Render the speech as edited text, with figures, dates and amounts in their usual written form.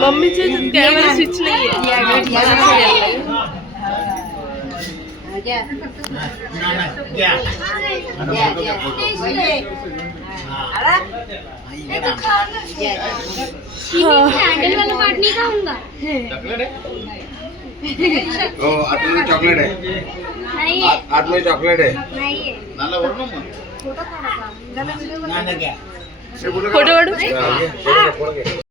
मम्मीचे camera switch नाही sandal वाला part नहीं खाऊंगा। हो आतमध्ये चॉकलेट आहे नहीं है, आतमध्ये चॉकलेट आहे नहीं है। फोटो काढू हा, घे.